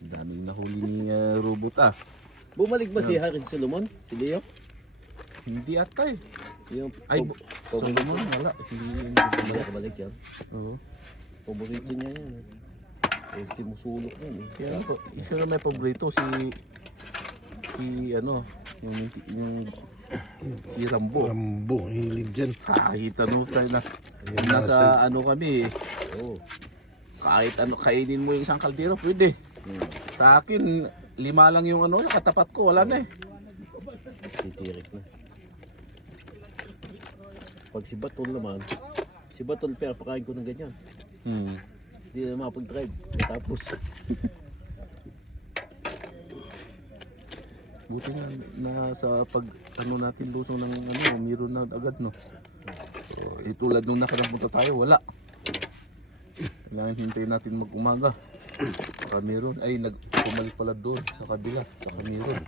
Daming nahuli ni Robot ah. Bumalik ba si Harry Solomon? Si Leo? Hindi ata eh. Yung Ay, Solomon, wala. Hindi balik yan. Oo. Paborito niya yan. Ultimo sulok yan eh. Kaya ako, isa na may paborito si ano, si Rambo. Rambo, hilig dyan. Kahit ano pa na. Nasa ano kami eh. Oo. Kahit ano, kainin mo yung isang kaldero, pwede. Sa akin, 5 lang yung ano, nakatapat ko, wala na eh. Titirik na. Pag si Batol naman, si Batol pero pakain ko ng ganyan. Hindi na makapag-drive. Tapos, Buti nga na sa pag ano natin lusong ng ano, meron na agad no. So, tulad nung nakarapunta tayo, wala. Kailangan hintayin natin mag-umaga. Saka meron, ay pumalik pala doon sa kabila, saka meron.